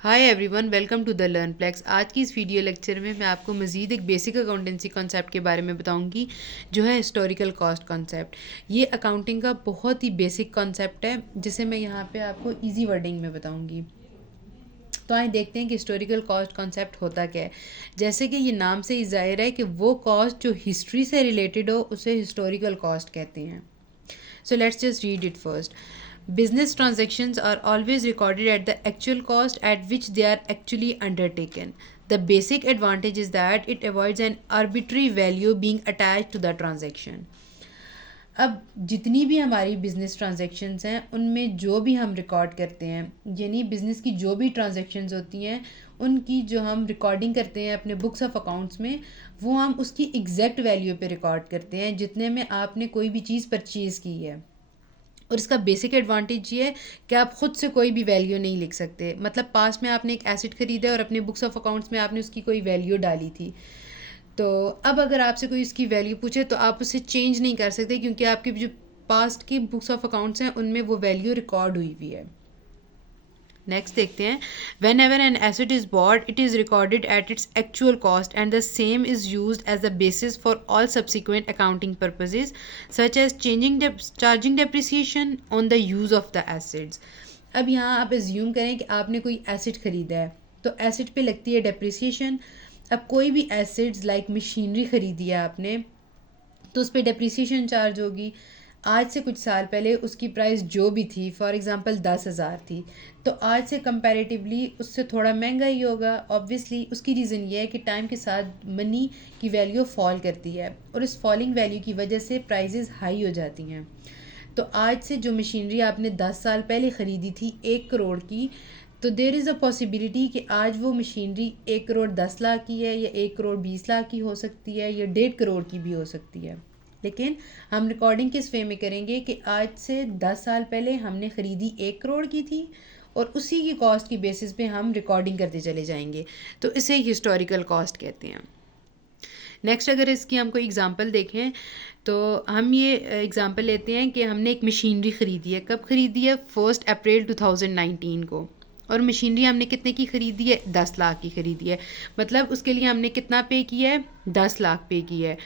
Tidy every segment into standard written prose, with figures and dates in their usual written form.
Hi everyone, welcome to the Learnplex. आज की इस वीडियो लेक्चर में मैं आपको मज़ीद एक बेसिक अकाउंटेंसी कॉन्सेप्ट के बारे में बताऊंगी जो है हिस्टोरिकल कॉस्ट कॉन्सेप्ट। ये अकाउंटिंग का बहुत ही बेसिक कॉन्सेप्ट है जिसे मैं यहाँ पे आपको इजी वर्डिंग में बताऊंगी। तो आइए देखते हैं कि हिस्टोरिकल कॉस्ट कॉन्सेप्ट होता क्या है। जैसे कि ये नाम से ही जाहिर है कि वो कॉस्ट जो हिस्ट्री से रिलेटेड हो उसे हिस्टोरिकल कॉस्ट कहते हैं। So let's just read it first. Business transactions are always recorded at the actual cost at which they are actually undertaken. The basic advantage is that it avoids an arbitrary value being attached to the transaction. अब जितनी भी हमारी business transactions हैं उनमें जो भी हम record करते हैं यानी बिज़नेस की जो भी ट्रांजैक्शंस होती हैं उनकी जो हम रिकॉर्डिंग करते हैं अपने बुक्स ऑफ अकाउंट्स में वो हम उसकी एग्जैक्ट वैल्यू पे रिकॉर्ड करते हैं जितने में आपने कोई भी चीज़ परचेज़ की है। और इसका बेसिक एडवांटेज ये है कि आप ख़ुद से कोई भी वैल्यू नहीं लिख सकते। मतलब पास में आपने एक एसेट ख़रीदा है और अपने बुक्स ऑफ अकाउंट्स में आपने उसकी कोई वैल्यू डाली थी, तो अब अगर आपसे कोई इसकी वैल्यू पूछे तो आप उसे चेंज नहीं कर सकते क्योंकि आपकी जो पास्ट की बुक्स ऑफ अकाउंट्स हैं उनमें वो वैल्यू रिकॉर्ड हुई हुई है। नेक्स्ट देखते हैं, whenever an asset is bought it is recorded at its actual cost and the same is use as the basis for all subsequent accounting purposes such as charging depreciation on the use of the assets. अब यहाँ आप assume करें कि आपने कोई asset ख़रीदा है तो एसेट पे लगती है डेप्रिसिएशन। अब कोई भी एसेट्स लाइक मशीनरी ख़रीदी है आपने तो उस पर डेप्रिसिएशन चार्ज होगी। आज से कुछ साल पहले उसकी प्राइस जो भी थी, फॉर एग्ज़ाम्पल 10,000 थी, तो आज से कंपैरेटिवली उससे थोड़ा महंगा ही होगा। ऑब्वियसली उसकी रीज़न ये है कि टाइम के साथ मनी की वैल्यू फॉल करती है और इस फॉलिंग वैल्यू की वजह से प्राइजेज़ हाई हो जाती हैं। तो आज से जो मशीनरी आपने 10 साल पहले ख़रीदी थी 1 करोड़ की, तो देर इज़ अ पॉसिबिलिटी कि आज वो मशीनरी 1 करोड़ 10 लाख की है या 1 करोड़ 20 लाख की हो सकती है या 1.5 करोड़ की भी हो सकती है। लेकिन हम रिकॉर्डिंग किस वे में करेंगे कि आज से 10 साल पहले हमने ख़रीदी 1 करोड़ की थी और उसी की कॉस्ट की बेसिस पे हम रिकॉर्डिंग करते चले जाएंगे। तो इसे हिस्टोरिकल कॉस्ट कहते हैं। नेक्स्ट अगर इसकी हम कोई एग्ज़ाम्पल देखें तो हम ये एग्ज़ाम्पल लेते हैं कि हमने एक मशीनरी ख़रीदी है। कब ख़रीदी है? 1 अप्रैल 2019 को। और मशीनरी हमने कितने की ख़रीदी है? 10 लाख की ख़रीदी है। मतलब उसके लिए हमने कितना पे किया है? 10 लाख पे किया है।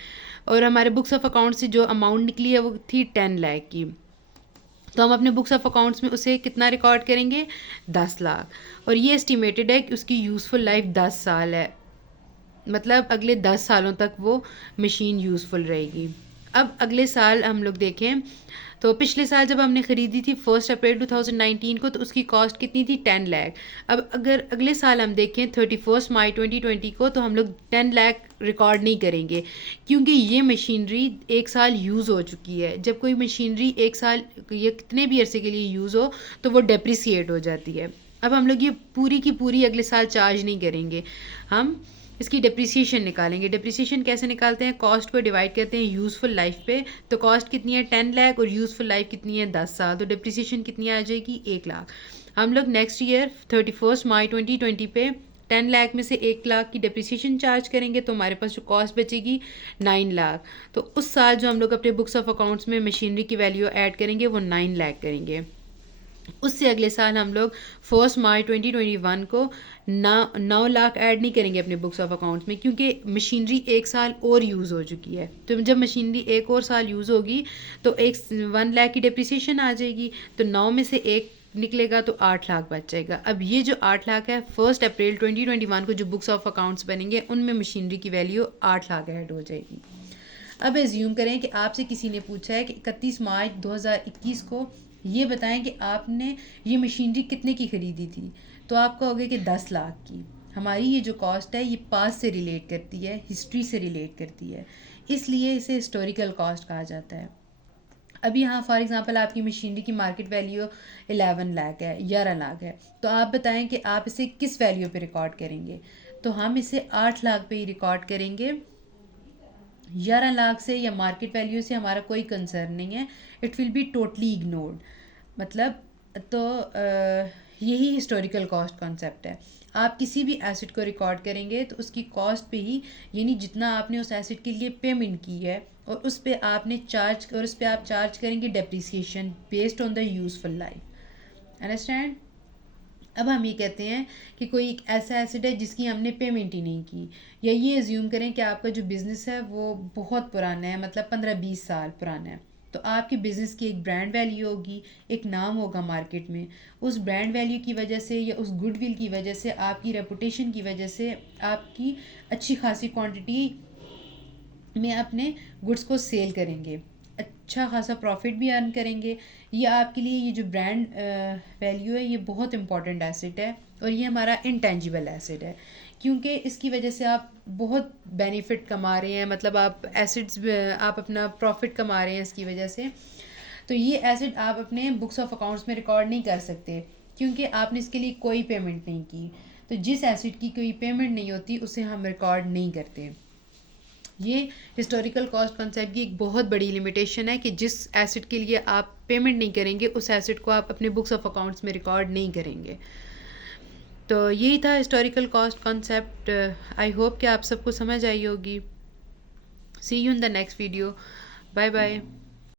और हमारे बुक्स ऑफ अकाउंट से जो अमाउंट निकली है वो थी 10 लाख की। तो हम अपने बुक्स ऑफ अकाउंट्स में उसे कितना रिकॉर्ड करेंगे? 10 लाख। और ये एस्टिमेटेड है कि उसकी यूज़फुल लाइफ 10 साल है। मतलब अगले 10 सालों तक वो मशीन यूज़फुल रहेगी। अब अगले साल हम लोग देखें तो पिछले साल जब हमने ख़रीदी थी 1 अप्रैल 2019 को तो उसकी कॉस्ट कितनी थी? 10 लाख। अब अगर अगले साल हम देखें 31 मई 2020 को तो हम लोग 10 लाख रिकॉर्ड नहीं करेंगे क्योंकि ये मशीनरी 1 साल यूज़ हो चुकी है। जब कोई मशीनरी 1 साल या कितने भी अरसे के लिए यूज़ हो तो वो डेप्रिसिएट हो जाती है। अब हम लोग ये पूरी की पूरी अगले साल चार्ज नहीं करेंगे, हम इसकी डिप्रिसिएशन निकालेंगे। डिप्रिसिएशन कैसे निकालते हैं? कॉस्ट को डिवाइड करते हैं यूज़फुल लाइफ पे। तो कॉस्ट कितनी है? 10 लाख और यूज़फुल लाइफ कितनी है? 10 साल। तो डिप्रिसिएशन कितनी आ जाएगी? 1 लाख। हम लोग नेक्स्ट ईयर 31 मई 2020 पे 10 लाख में से 1 लाख की डिप्रिसिएशन चार्ज करेंगे तो हमारे पास जो कॉस्ट बचेगी 9 लाख। तो उस साल जो हम लोग अपने बुक्स ऑफ अकाउंट्स में मशीनरी की वैल्यू ऐड करेंगे वो 9 लाख करेंगे। उससे अगले साल हम लोग 1 मई 2021 को 9 लाख ऐड नहीं करेंगे अपने बुक्स ऑफ अकाउंट्स में क्योंकि मशीनरी 1 साल और यूज़ हो चुकी है। तो जब मशीनरी एक और साल यूज़ होगी तो 1 लाख की डिप्रिसिएशन आ जाएगी। तो 9 में से 1 निकलेगा तो 8 लाख बच जाएगा। अब ये जो 8 लाख है 1 अप्रैल 2021 को जो बुक्स ऑफ अकाउंट्स बनेंगे उनमें मशीनरी की वैल्यू 8 लाख ऐड हो जाएगी। अब एज्यूम करें कि आपसे किसी ने पूछा है कि 31 मार्च 2021 को ये बताएं कि आपने ये मशीनरी कितने की ख़रीदी थी, तो आप कहोगे कि 10 लाख की। हमारी ये जो कॉस्ट है ये पास्ट से रिलेट करती है, हिस्ट्री से रिलेट करती है, इसलिए इसे हिस्टोरिकल कॉस्ट कहा जाता है। अभी यहाँ फॉर एग्ज़ाम्पल आपकी मशीनरी की मार्केट वैल्यू 11 लाख है, 11 लाख है, तो आप बताएं कि आप इसे किस वैल्यू पे रिकॉर्ड करेंगे। तो हम इसे 8 लाख पे ही रिकॉर्ड करेंगे। 11 लाख से या मार्केट वैल्यू से हमारा कोई कंसर्न नहीं है, it will be totally ignored. मतलब तो यही हिस्टोरिकल कॉस्ट कॉन्सेप्ट है। आप किसी भी एसेट को रिकॉर्ड करेंगे तो उसकी कॉस्ट पे ही, यानी जितना आपने उस एसेट के लिए पेमेंट की है और उस पे आपने चार्ज और उस पे आप चार्ज करेंगे depreciation based on the useful life. Understand? अब हम ये कहते हैं कि कोई एक ऐसा एसेट है जिसकी हमने पेमेंट ही नहीं की, या ये एज्यूम करें कि आपका जो बिज़नेस है वो बहुत पुराना है, मतलब 15-20 साल पुराना है। तो आपके बिज़नेस की एक ब्रांड वैल्यू होगी, एक नाम होगा मार्केट में। उस ब्रांड वैल्यू की वजह से या उस गुडविल की वजह से, आपकी रेपुटेशन की वजह से आपकी अच्छी खासी क्वांटिटी में अपने गुड्स को सेल करेंगे, अच्छा खासा प्रॉफिट भी अर्न करेंगे। ये आपके लिए ये जो ब्रांड वैल्यू है ये बहुत इंपॉर्टेंट एसेट है, और ये हमारा इंटेंजिबल एसेट है, क्योंकि इसकी वजह से आप बहुत बेनिफिट कमा रहे हैं, मतलब आप एसेट्स, आप अपना प्रॉफिट कमा रहे हैं इसकी वजह से। तो ये एसेट आप अपने बुक्स ऑफ अकाउंट्स में रिकॉर्ड नहीं कर सकते, क्योंकि आपने इसके लिए कोई पेमेंट नहीं की। तो जिस एसेट की कोई पेमेंट नहीं होती उसे हम रिकॉर्ड नहीं करते। ये हिस्टोरिकल कॉस्ट कॉन्सेप्ट की एक बहुत बड़ी लिमिटेशन है कि जिस एसेट के लिए आप पेमेंट नहीं करेंगे उस एसेट को आप अपने बुक्स ऑफ अकाउंट्स में रिकॉर्ड नहीं करेंगे। तो यही था historical cost concept. I hope कि आप सबको समझ आई होगी। See you in the next video. Bye bye.